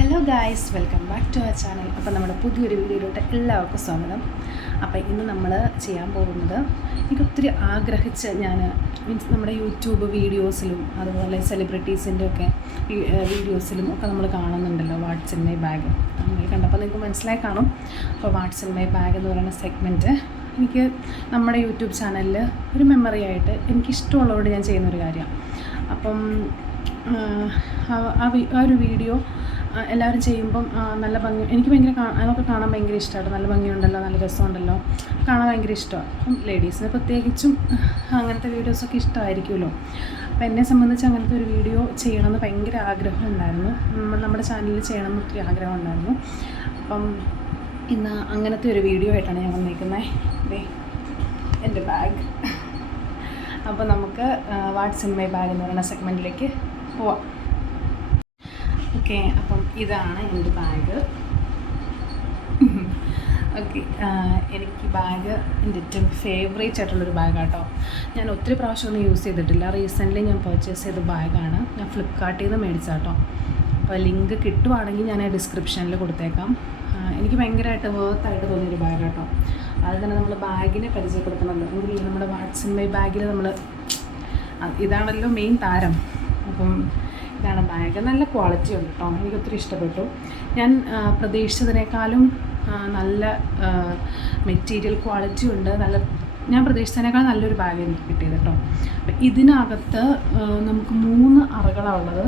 Hello guys, welcome back to our channel. അപ്പോൾ നമ്മുടെ പുതിയൊരു വീഡിയോയിലോട്ട് എല്ലാവർക്കും സ്വാഗതം. അപ്പോൾ ഇന്ന് നമ്മൾ ചെയ്യാൻ പോകുന്നത്, എനിക്ക് ഒത്തിരി ആഗ്രഹിച്ച് ഞാൻ നമ്മുടെ യൂട്യൂബ് വീഡിയോസിലും അതുപോലെ സെലിബ്രിറ്റീസിൻ്റെ ഒക്കെ വീഡിയോസിലും ഒക്കെ നമ്മൾ കാണുന്നുണ്ടല്ലോ വാട്ട്സ് ഇൻ മൈ ബാഗ്. നിങ്ങൾ കണ്ടപ്പോൾ നിങ്ങൾക്ക് മനസ്സിലായി കാണും. അപ്പോൾ വാട്ട്സ് ഇൻ മൈ ബാഗ് എന്ന് പറയുന്ന സെഗ്മെൻറ്റ് എനിക്ക് നമ്മുടെ യൂട്യൂബ് ചാനലിൽ ഒരു മെമ്മറി ആയിട്ട് എനിക്കിഷ്ടമുള്ളതുകൊണ്ട് ഞാൻ ചെയ്യുന്നൊരു കാര്യമാണ്. അപ്പം ആ ഒരു വീഡിയോ എല്ലാവരും ചെയ്യുമ്പം നല്ല ഭംഗി, എനിക്ക് ഭയങ്കര അതൊക്കെ കാണാൻ ഭയങ്കര ഇഷ്ടമാണ്. നല്ല ഭംഗിയുണ്ടല്ലോ, നല്ല രസമുണ്ടല്ലോ, കാണാൻ ഭയങ്കര ഇഷ്ടമാണ്. അപ്പം ലേഡീസിന് പ്രത്യേകിച്ചും അങ്ങനത്തെ വീഡിയോസൊക്കെ ഇഷ്ടമായിരിക്കുമല്ലോ. അപ്പം എന്നെ സംബന്ധിച്ച് അങ്ങനത്തെ ഒരു വീഡിയോ ചെയ്യണമെന്ന് ഭയങ്കര ആഗ്രഹം ഉണ്ടായിരുന്നു. നമ്മുടെ ചാനലിൽ ചെയ്യണമെന്ന് ഒത്തിരി ആഗ്രഹം ഉണ്ടായിരുന്നു. അപ്പം ഇന്ന് അങ്ങനത്തെ ഒരു വീഡിയോ ആയിട്ടാണ് ഞാൻ വന്നിരിക്കുന്നത്. എൻ്റെ ബാഗ്. അപ്പോൾ നമുക്ക് വാട്ട്സ് ഇൻ മൈ ബാഗ് എന്ന് പറയുന്ന സെഗ്മെൻറ്റിലേക്ക് പോവാം. ഓക്കെ, അപ്പം ഇതാണ് എൻ്റെ ബാഗ്. ഓക്കെ, എനിക്ക് ബാഗ് എൻ്റെ ഏറ്റവും ഫേവറേറ്റ് ആയിട്ടുള്ളൊരു ബാഗാട്ടോ. ഞാൻ ഒത്തിരി പ്രാവശ്യമൊന്നും യൂസ് ചെയ്തിട്ടില്ല. റീസെൻ്റ്ലി ഞാൻ പർച്ചേസ് ചെയ്ത ബാഗാണ്. ഞാൻ ഫ്ലിപ്കാർട്ടിൽ നിന്ന് മേടിച്ചാട്ടോ. അപ്പോൾ ലിങ്ക് കിട്ടുവാണെങ്കിൽ ഞാൻ ഡിസ്ക്രിപ്ഷനിൽ കൊടുത്തേക്കാം. എനിക്ക് ഭയങ്കരമായിട്ട് വേർത്തായിട്ട് തോന്നിയൊരു ബാഗാട്ടോ. അത് തന്നെ നമ്മൾ ബാഗിനെ പരിചയപ്പെടുത്തണമല്ലോ. എങ്കിൽ നമ്മുടെ വാട്ട്സ് ഇൻ മൈ ബാഗിൽ നമ്മൾ ഇതാണല്ലോ മെയിൻ താരം. അപ്പം ഇതാണ് ബാഗ്. നല്ല ക്വാളിറ്റി ഉണ്ട് കേട്ടോ, എനിക്കൊത്തിരി ഇഷ്ടപ്പെട്ടു. ഞാൻ പ്രതീക്ഷിച്ചതിനേക്കാളും നല്ല മെറ്റീരിയൽ ക്വാളിറ്റി ഉണ്ട്. ഞാൻ പ്രതീക്ഷിച്ചതിനേക്കാൾ നല്ലൊരു ബാഗ് എനിക്ക് കിട്ടിയത് കേട്ടോ. അപ്പം ഇതിനകത്ത് നമുക്ക് 3 അറകളാണ് ഉള്ളത്.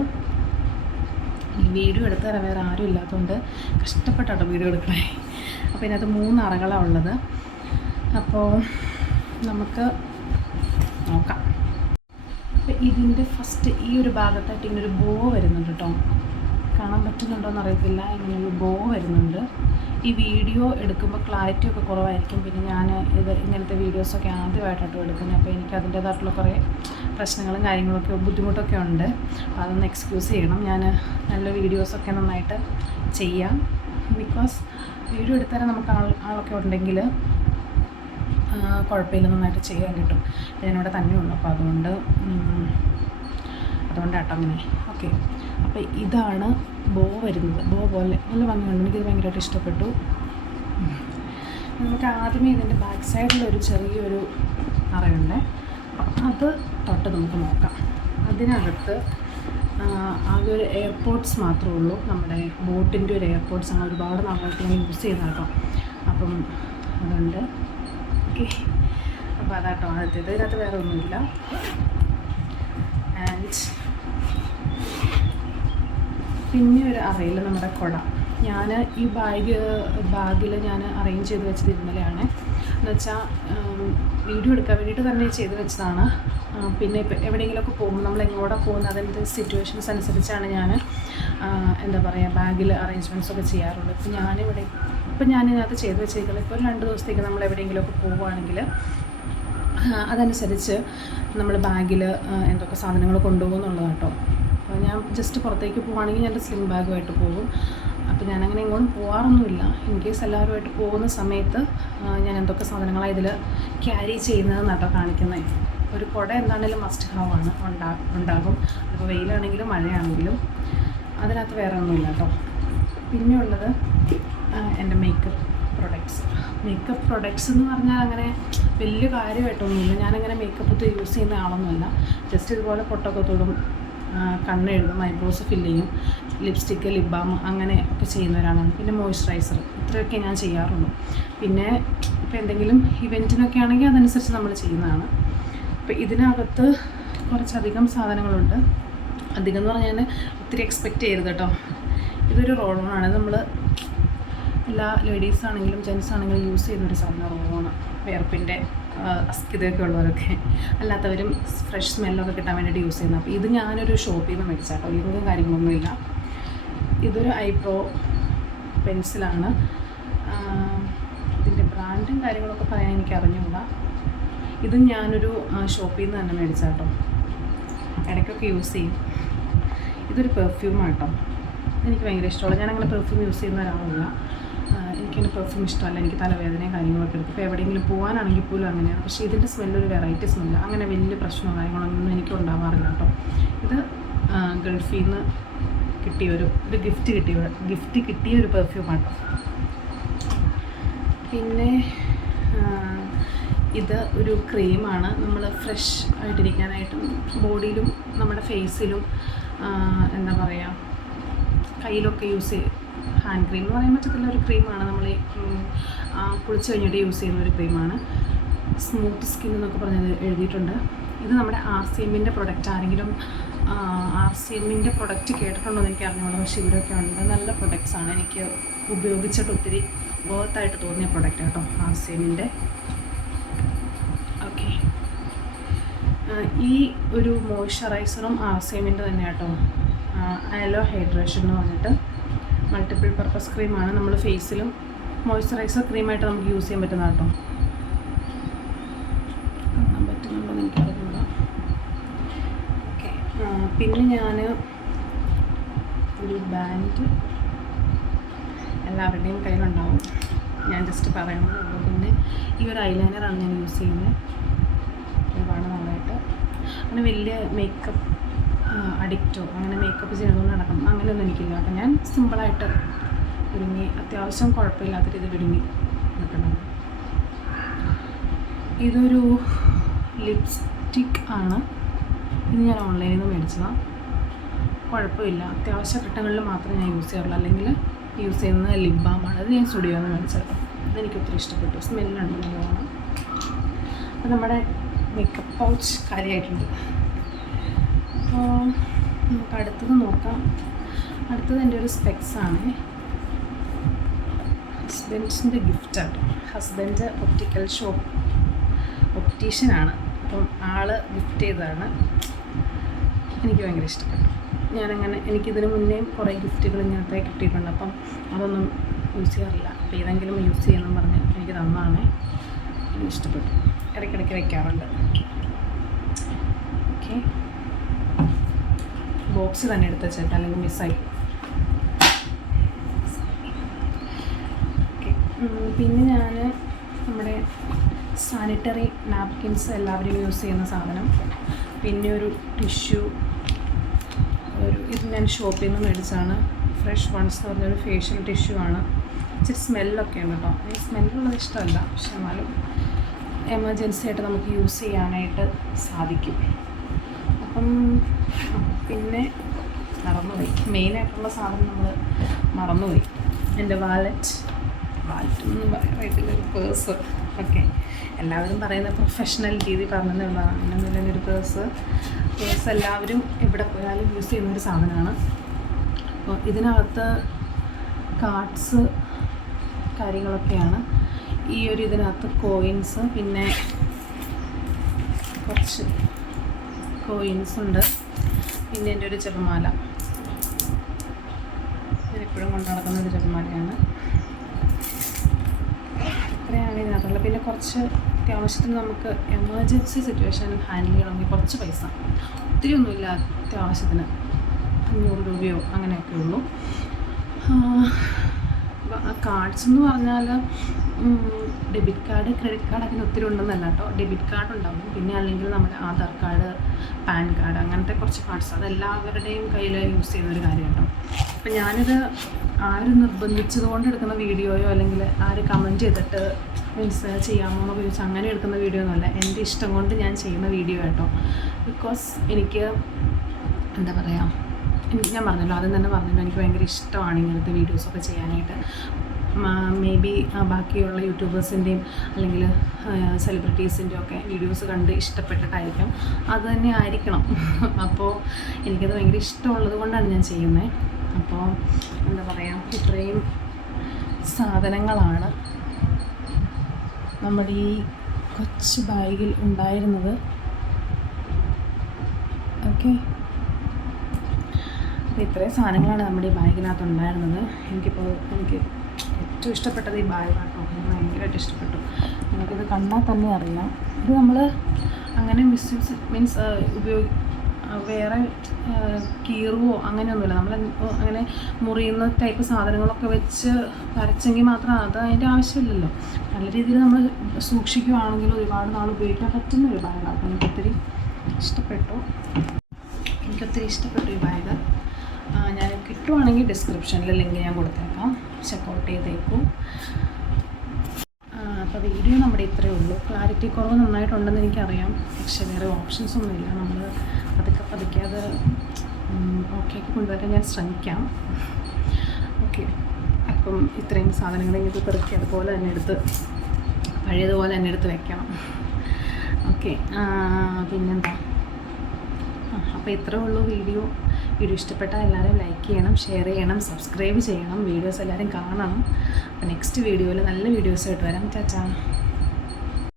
ഈ വീഡിയോ എടുത്ത് തരാൻ വേറെ ആരും ഇല്ലാത്തതുകൊണ്ട് കഷ്ടപ്പെട്ടോ വീഡിയോ എടുക്കണേ. അപ്പോൾ ഇതിനകത്ത് 3 അറകളാണ് ഉള്ളത്. അപ്പോൾ നമുക്ക് നോക്കാം. അപ്പോൾ ഇതിൻ്റെ ഫസ്റ്റ് ഈ ഒരു ഭാഗത്തായിട്ട് ഇങ്ങനൊരു ബോ വരുന്നുണ്ട് കേട്ടോ. കാണാൻ പറ്റുന്നുണ്ടോയെന്ന് അറിയത്തില്ല. ഇങ്ങനൊരു ബോ വരുന്നുണ്ട്. ഈ വീഡിയോ എടുക്കുമ്പോൾ ക്ലാരിറ്റി ഒക്കെ കുറവായിരിക്കും. പിന്നെ ഞാൻ ഇങ്ങനത്തെ വീഡിയോസൊക്കെ ആദ്യമായിട്ടോ എടുക്കുന്നത്. അപ്പോൾ എനിക്ക് അതിൻ്റേതായിട്ടുള്ള കുറേ പ്രശ്നങ്ങളും കാര്യങ്ങളൊക്കെ ബുദ്ധിമുട്ടൊക്കെ ഉണ്ട്. അപ്പോൾ അതൊന്ന് എക്സ്ക്യൂസ് ചെയ്യണം. ഞാൻ നല്ല വീഡിയോസൊക്കെ നന്നായിട്ട് ചെയ്യാം. ബിക്കോസ് വീഡിയോ എടുത്താൽ നമുക്ക് ആളൊക്കെ ഉണ്ടെങ്കിൽ കുഴപ്പമില്ല, നന്നായിട്ട് ചെയ്യാൻ കിട്ടും. ഞാനിവിടെ തന്നെയുള്ളൂ. അപ്പോൾ അതുകൊണ്ടാട്ടോ അങ്ങനെ. ഓക്കെ, അപ്പോൾ ഇതാണ് ബോ വരുന്നത്. ബോ പോലെ നല്ല ഭംഗിയുണ്ട്. എനിക്കിത് ഭയങ്കരമായിട്ട് ഇഷ്ടപ്പെട്ടു. നമുക്ക് ആദ്യമേ ഇതിൻ്റെ ബാക്ക് സൈഡിലൊരു ചെറിയൊരു അറയുണ്ട്. അത് തൊട്ട് നമുക്ക് നോക്കാം. അതിനകത്ത് ആകെ ഒരു എയർപോർട്ട്സ് മാത്രമേ ഉള്ളൂ. നമ്മുടെ ബോട്ടിൻ്റെ ഒരു എയർപോർട്ട്സ് ആണ്. ഒരുപാട് നാളായിട്ട് ഞാൻ യൂസ് ചെയ്യുന്നത് കേട്ടോ. അപ്പം അതുണ്ട്. ഓക്കെ, അപ്പോൾ അതാട്ടോ ആദ്യത്തേത്. ഇതിനകത്ത് വേറെ ഒന്നുമില്ല. ആൻഡ് പിന്നെ ഒരു അറയിൽ നമ്മുടെ കുട. ഞാൻ ഈ ബാഗിൽ ഞാൻ അറേഞ്ച് ചെയ്ത് വെച്ചത് ഇന്നലെയാണ്. എന്നുവെച്ചാൽ വീഡിയോ എടുക്കാൻ വേണ്ടിയിട്ട് തന്നെ ചെയ്ത് വെച്ചതാണ്. പിന്നെ ഇപ്പോൾ എവിടെയെങ്കിലുമൊക്കെ പോകുമ്പോൾ നമ്മൾ എങ്ങോട്ടാ പോകുന്നത് അതിൻ്റെ സിറ്റുവേഷൻസ് അനുസരിച്ചാണ് ഞാൻ എന്താ പറയുക ബാഗിൽ അറേഞ്ച്മെൻറ്റ്സൊക്കെ ചെയ്യാറുള്ളത്. ഇപ്പം ഞാനിതിനകത്ത് ചെയ്ത് വെച്ചേക്കുന്നത് ഇപ്പോൾ 2 ദിവസത്തേക്ക് നമ്മൾ എവിടെയെങ്കിലുമൊക്കെ പോവുകയാണെങ്കിൽ അതനുസരിച്ച് നമ്മൾ ബാഗിൽ എന്തൊക്കെ സാധനങ്ങൾ കൊണ്ടുപോകും എന്നുള്ളതാണ് കേട്ടോ. അപ്പോൾ ഞാൻ ജസ്റ്റ് പുറത്തേക്ക് പോവുകയാണെങ്കിൽ ഞാൻ സ്ലിം ബാഗുമായിട്ട് പോകും. അപ്പോൾ ഞാനങ്ങനെ എങ്ങോട്ടും പോകാറൊന്നുമില്ല. ഇൻ കേസ് എല്ലാവരുമായിട്ട് പോകുന്ന സമയത്ത് ഞാൻ എന്തൊക്കെ സാധനങ്ങളാണ് ഇതിൽ ക്യാരി ചെയ്യുന്നതെന്ന് കേട്ടോ കാണിക്കുന്നത്. ഒരു കുട എന്താണെങ്കിലും മസ്റ്റ് ഹാവ് ആണ്, ഉണ്ടാകും. അതിപ്പോൾ വെയിലാണെങ്കിലും മഴയാണെങ്കിലും. അതിനകത്ത് വേറെ ഒന്നുമില്ല കേട്ടോ. പിന്നെയുള്ളത് എൻ്റെ മേക്കപ്പ് പ്രൊഡക്ട്സ് എന്ന് പറഞ്ഞാൽ അങ്ങനെ വലിയ കാര്യമായിട്ടൊന്നുമില്ല. ഞാനങ്ങനെ മേക്കപ്പ് യൂസ് ചെയ്യുന്ന ആളൊന്നുമല്ല. ജസ്റ്റ് ഇതുപോലെ പൊട്ടൊക്കെ തൊടും, കണ്ണെഴുതും, ഐബ്രോസ് ഫില്ല് ചെയ്യും, ലിപ്സ്റ്റിക്ക്, ലിപ് ബാം അങ്ങനെ ഒക്കെ ചെയ്യുന്ന ഒരാളാണ്. പിന്നെ മോയ്സ്ചറൈസർ, ഇത്രയൊക്കെ ഞാൻ ചെയ്യാറുള്ളൂ. പിന്നെ ഇപ്പോൾ എന്തെങ്കിലും ഇവൻറ്റിനൊക്കെ ആണെങ്കിൽ അതനുസരിച്ച് നമ്മൾ ചെയ്യുന്നതാണ്. അപ്പോൾ ഇതിനകത്ത് കുറച്ചധികം സാധനങ്ങളുണ്ട്. അധികം എന്ന് പറഞ്ഞാൽ ഒത്തിരി എക്സ്പെക്റ്റ് ചെയ്യരുത് കേട്ടോ. ഇതൊരു റോളോണാണ്. നമ്മൾ എല്ലാ ലേഡീസ് ആണെങ്കിലും ജെൻസ് ആണെങ്കിലും യൂസ് ചെയ്യുന്നൊരു സാധനം റോളോണ്. വിയർപ്പിൻ്റെ അസ്ഥിതയൊക്കെ ഉള്ളവരൊക്കെ, അല്ലാത്തവരും ഫ്രഷ് സ്മെല്ലൊക്കെ കിട്ടാൻ വേണ്ടിയിട്ട് യൂസ് ചെയ്യുന്നത്. അപ്പോൾ ഇത് ഞാനൊരു ഷോപ്പിൽ നിന്ന് മേടിച്ചാട്ടോ. ലിങ്കും കാര്യങ്ങളൊന്നുമില്ല. ഇതൊരു ഐബ്രോ പെൻസിലാണ്. ഇതിൻ്റെ ബ്രാൻഡും കാര്യങ്ങളൊക്കെ പറയാൻ എനിക്ക് അറിഞ്ഞുകൂടാ. ഇത് ഞാനൊരു ഷോപ്പിൽ നിന്ന് തന്നെ മേടിച്ചാട്ടോ. ഇടയ്ക്കൊക്കെ യൂസ് ചെയ്യും. ഇതൊരു പെർഫ്യൂമാട്ടോ. എനിക്ക് ഭയങ്കര ഇഷ്ടമുള്ള, ഞാനങ്ങനെ പെർഫ്യൂം യൂസ് ചെയ്യുന്ന ഒരാളല്ല. എനിക്കങ്ങനെ പെർഫ്യൂം ഇഷ്ടമല്ല. എനിക്ക് തലവേദനയും കാര്യങ്ങളൊക്കെ എടുക്കും. ഇപ്പോൾ എവിടെയെങ്കിലും പോകാനാണെങ്കിൽ പോലും അങ്ങനെയാണ്. പക്ഷേ ഇതിൻ്റെ സ്മെല്ലൊരു വെറൈറ്റി സ്മെല്ല്. അങ്ങനെ വലിയ പ്രശ്നമോ കാര്യങ്ങളൊന്നും എനിക്ക് ഉണ്ടാവാറില്ല കേട്ടോ. ഇത് ഗൾഫിൽ നിന്ന് കിട്ടിയൊരു ഗിഫ്റ്റ് കിട്ടിയൊരു പെർഫ്യൂമാണ്. പിന്നെ ഇത് ഒരു ക്രീമാണ്. നമ്മൾ ഫ്രഷ് ആയിട്ടിരിക്കാനായിട്ടും ബോഡിയിലും നമ്മുടെ ഫേസിലും എന്താ പറയുക കയ്യിലൊക്കെ യൂസ് ചെയ്യും. ഹാൻഡ് ക്രീം എന്ന് പറയാൻ പറ്റത്തില്ല, ഒരു ക്രീമാണ്. നമ്മൾ കുളിച്ച് കഴിഞ്ഞിട്ട് യൂസ് ചെയ്യുന്ന ഒരു ക്രീമാണ്. സ്മൂത്ത് സ്കിൻ എന്നൊക്കെ പറഞ്ഞത് എഴുതിയിട്ടുണ്ട്. ഇത് നമ്മുടെ RCMൻ്റെ പ്രൊഡക്റ്റ്. ആരെങ്കിലും RCMൻ്റെ പ്രൊഡക്റ്റ് കേട്ടിട്ടുണ്ടോ എന്ന് എനിക്ക് അറിഞ്ഞുകൂടാ, പക്ഷേ ഇവിടെയൊക്കെ ഉണ്ട്. നല്ല പ്രൊഡക്ട്സാണ്, എനിക്ക് ഉപയോഗിച്ചിട്ട് ഒത്തിരി വർത്തായിട്ട് തോന്നിയ പ്രൊഡക്റ്റ് കേട്ടോ RCMൻ്റെ. ഓക്കെ, ഈ ഒരു മോയ്സ്ചറൈസറും RCMൻ്റെ തന്നെ കേട്ടോ. അലോ ഹൈഡ്രേഷൻ എന്ന് പറഞ്ഞിട്ട് മൾട്ടിപ്പിൾ പർപ്പസ് ക്രീമാണ്. നമ്മൾ ഫേസിലും മോയ്സ്ചറൈസർ ക്രീമായിട്ട് നമുക്ക് യൂസ് ചെയ്യാൻ പറ്റുന്ന കേട്ടോ. കാണാൻ പറ്റുന്നുണ്ടോ എന്ന് എനിക്കറിയില്ല. ഓക്കെ, പിന്നെ ഞാൻ ഒരു ബാൻഡ് എല്ലാവരുടെയും കയ്യിലുണ്ടാവും, ഞാൻ ജസ്റ്റ് പറയണമെന്നുള്ളൂ. പിന്നെ ഈ ഒരു ഐലൈനറാണ് ഞാൻ യൂസ് ചെയ്യുന്നത് ഒരുപാട് നാളായിട്ട്. അങ്ങനെ വലിയ മേക്കപ്പ് അഡിക്റ്റോ അങ്ങനെ മേക്കപ്പ് ചെയ്യണമെന്ന് നടക്കണം അങ്ങനെയൊന്നും എനിക്കില്ല. അപ്പം ഞാൻ സിമ്പിളായിട്ട് ഒരുങ്ങി അത്യാവശ്യം കുഴപ്പമില്ലാത്ത രീതിയിൽ ഒരുങ്ങി നിൽക്കണം. ഇതൊരു ലിപ്സ്റ്റിക് ആണ്. ഇത് ഞാൻ ഓൺലൈനിൽ നിന്ന് മേടിച്ചതാണ്. കുഴപ്പമില്ല, അത്യാവശ്യ ഘട്ടങ്ങളിൽ മാത്രമേ ഞാൻ യൂസ് ചെയ്യാറുള്ളൂ. അല്ലെങ്കിൽ യൂസ് ചെയ്യുന്ന ലിപ് ബാമാണ്. അത് ഞാൻ സ്റ്റുഡിയോയിൽ നിന്ന് മേടിച്ചത്. അതെനിക്ക് ഒത്തിരി ഇഷ്ടപ്പെട്ടു, സ്മെല്ലുണ്ട് നല്ലതാണ്. അപ്പോൾ നമ്മുടെ മേക്കപ്പ് പൗച്ച് കാര്യമായിട്ടുണ്ട്. അപ്പോൾ നമുക്ക് അടുത്തത് നോക്കാം. അടുത്തത് എൻ്റെ ഒരു സ്പെക്സാണ്. ഹസ്ബൻഡിൻ്റെ ഗിഫ്റ്റാണ്. ഹസ്ബൻഡ് ഒപ്റ്റീഷ്യനാണ്. അപ്പം ആള് ഗിഫ്റ്റ് ചെയ്തതാണ്. എനിക്ക് ഭയങ്കര ഇഷ്ടപ്പെട്ടു. എനിക്കിതിന് മുന്നേയും കുറേ ഗിഫ്റ്റുകൾ ഇങ്ങനത്തെ കിട്ടിയിട്ടുണ്ട്. അപ്പം അതൊന്നും യൂസ് ചെയ്യാറില്ല. അപ്പോൾ ഏതെങ്കിലും യൂസ് ചെയ്യണമെന്ന് പറഞ്ഞ് എനിക്ക് തന്നതാണ്. എനിക്ക് ഇഷ്ടപ്പെട്ടു, ഇടയ്ക്കിടയ്ക്ക് വയ്ക്കാറുണ്ട്. ഓക്കെ, ബോക്സ് തന്നെ എടുത്ത് വെച്ചേക്കാം, അല്ലെങ്കിൽ മിസ്സായി. ഓക്കെ, പിന്നെ ഞാൻ നമ്മുടെ സാനിറ്ററി നാപ്കിൻസ് എല്ലാവരും യൂസ് ചെയ്യുന്ന സാധനം, പിന്നെ ഒരു ടിഷ്യൂ, ഇത് ഞാൻ ഷോപ്പിൽ നിന്ന് മേടിച്ചാണ്. ഫ്രഷ് വൺസ് എന്ന് പറഞ്ഞൊരു ഫേഷ്യൽ ടിഷ്യൂ ആണ്. ഇച്ചിരി സ്മെല്ലൊക്കെ ഉണ്ട് കേട്ടോ. ഈ സ്മെല്ലുള്ളത് ഇഷ്ടമല്ല, പക്ഷെ എന്നാലും എമർജൻസി ആയിട്ട് നമുക്ക് യൂസ് ചെയ്യാനായിട്ട് സാധിക്കും. അപ്പം പിന്നെ മറന്നുപോയി, മെയിനായിട്ടുള്ള സാധനം നമ്മൾ മറന്നുപോയി. എൻ്റെ വാലറ്റ് ഒന്നും പറയാനായിട്ടില്ല, ഒരു പേഴ്സ്. ഓക്കെ, എല്ലാവരും പറയുന്ന പ്രൊഫഷണൽ രീതി പറഞ്ഞതെന്നുള്ളതാണ്. അങ്ങനെയൊന്നുമില്ല, ഒരു പേഴ്സ് എല്ലാവരും എവിടെ പോയാലും യൂസ് ചെയ്യുന്നൊരു സാധനമാണ്. അപ്പോൾ ഇതിനകത്ത് കാർഡ്സ് കാര്യങ്ങളൊക്കെയാണ്. ഈ ഒരു ഇതിനകത്ത് കോയിൻസ്, പിന്നെ കുറച്ച് കോയിൻസ് ഉണ്ട്. പിന്നെ എൻ്റെ ഒരു ജപമാല, ഞാനെപ്പോഴും കൊണ്ടു നടക്കുന്ന ഒരു ജപമാലയാണ്. ഇത്രയാണ് ഇതിനകത്തുള്ളത്. പിന്നെ കുറച്ച് അത്യാവശ്യത്തിന് നമുക്ക് എമർജൻസി സിറ്റുവേഷൻ ഹാൻഡിൽ ചെയ്യണമെങ്കിൽ കുറച്ച് പൈസ, ഒത്തിരി ഒന്നുമില്ല, അത്യാവശ്യത്തിന് 500 രൂപയോ അങ്ങനെയൊക്കെ ഉള്ളൂ. കാർഡ്സ് എന്ന് പറഞ്ഞാൽ ഡെബിറ്റ് കാർഡ്, ക്രെഡിറ്റ് കാർഡ് അങ്ങനെ ഒത്തിരി ഉണ്ടെന്നല്ല കേട്ടോ. ഡെബിറ്റ് കാർഡ് ഉണ്ടാവും, പിന്നെ അല്ലെങ്കിൽ നമ്മുടെ ആധാർ കാർഡ്, പാൻ കാർഡ്, അങ്ങനത്തെ കുറച്ച് കാർഡ്സ്, അതെല്ലാവരുടെയും കയ്യിൽ യൂസ് ചെയ്യുന്നൊരു കാര്യം കേട്ടോ. അപ്പം ഞാനിത് ആര് നിർബന്ധിച്ചത് കൊണ്ട് എടുക്കുന്ന വീഡിയോയോ അല്ലെങ്കിൽ ആര് കമൻറ്റ് ചെയ്തിട്ട് മീൻസ് ചെയ്യാമോ എന്നൊക്കെ ചോദിച്ചാൽ അങ്ങനെ എടുക്കുന്ന വീഡിയോ ഒന്നുമല്ല, എൻ്റെ ഇഷ്ടം കൊണ്ട് ഞാൻ ചെയ്യുന്ന വീഡിയോ കേട്ടോ. ബിക്കോസ് എനിക്ക് എന്താ പറയുക, ഞാൻ പറഞ്ഞല്ലോ, ആദ്യം തന്നെ പറഞ്ഞല്ലോ, എനിക്ക് ഭയങ്കര ഇഷ്ടമാണ് ഇങ്ങനത്തെ വീഡിയോസൊക്കെ ചെയ്യാനായിട്ട്. മേ ബി ബാക്കിയുള്ള യൂട്യൂബേഴ്സിൻ്റെയും അല്ലെങ്കിൽ സെലിബ്രിറ്റീസിൻ്റെയും ഒക്കെ വീഡിയോസ് കണ്ട് ഇഷ്ടപ്പെട്ടിട്ടായിരിക്കും, അത് തന്നെ ആയിരിക്കണം. അപ്പോൾ എനിക്കത് ഭയങ്കര ഇഷ്ടമുള്ളത് കൊണ്ടാണ് ഞാൻ ചെയ്യുന്നത്. അപ്പോൾ എന്താ പറയുക, ഇത്രയും സാധനങ്ങളാണ് നമ്മുടെ ഈ കൊച്ചു ബാഗിൽ ഉണ്ടായിരുന്നത്. ഓക്കെ, അപ്പോൾ ഇത്രയും സാധനങ്ങളാണ് നമ്മുടെ ഈ ബാഗിനകത്ത് ഉണ്ടായിരുന്നത്. എനിക്ക് ഏറ്റവും ഇഷ്ടപ്പെട്ടത് ഈ ബാഗാണ് കേട്ടോ. എനിക്ക് ഭയങ്കരമായിട്ട് ഇഷ്ടപ്പെട്ടു. നമുക്കിത് കണ്ടാൽ തന്നെ അറിയാം. ഇത് നമ്മൾ അങ്ങനെ മീൻസ് വേറെ കീറുവോ അങ്ങനെയൊന്നുമില്ല. നമ്മൾ അങ്ങനെ മുറിയുന്ന ടൈപ്പ് സാധനങ്ങളൊക്കെ വെച്ച് വരച്ചെങ്കിൽ മാത്രം അത് അതിൻ്റെ ആവശ്യമില്ലല്ലോ. നല്ല രീതിയിൽ നമ്മൾ സൂക്ഷിക്കുകയാണെങ്കിൽ ഒരുപാട് നാൾ ഉപയോഗിക്കാൻ പറ്റുന്ന ഒരു ബാഗാണ്. എനിക്കൊത്തിരി ഇഷ്ടപ്പെട്ടു ഈ ബാഗ്. ഞാൻ കിട്ടുവാണെങ്കിൽ ഡിസ്ക്രിപ്ഷനിൽ ലിങ്ക് ഞാൻ കൊടുത്തേക്കാം, ചെക്കൗട്ട് ചെയ്തേക്കൂ. അപ്പോൾ വീഡിയോ നമ്മുടെ ഇത്രയേ ഉള്ളൂ. ക്ലാരിറ്റി കുറവ് നന്നായിട്ടുണ്ടെന്ന് എനിക്കറിയാം, പക്ഷേ വേറെ ഓപ്ഷൻസ് ഒന്നുമില്ല. നമ്മൾ പതുക്കെ അത് ഓക്കെ ആക്കി കൊണ്ടുവരാൻ ഞാൻ ശ്രമിക്കാം. ഓക്കെ, അപ്പം ഇത്രയും സാധനങ്ങൾ ഇത് പെറുക്കി അതുപോലെ തന്നെ എടുത്ത് പഴയതുപോലെ തന്നെ എടുത്ത് വെക്കണം. ഓക്കെ, പിന്നെന്താ, അപ്പോൾ ഇത്രയേ ഉള്ളൂ വീഡിയോ. ഇഷ്ടപ്പെട്ടാൽ എല്ലാവരും ലൈക്ക് ചെയ്യണം, ഷെയർ ചെയ്യണം, സബ്സ്ക്രൈബ് ചെയ്യണം, വീഡിയോസ് എല്ലാവരും കാണണം. അപ്പോൾ നെക്സ്റ്റ് വീഡിയോയിൽ നല്ല വീഡിയോസായിട്ട് വരാം. ചാച്ചാ.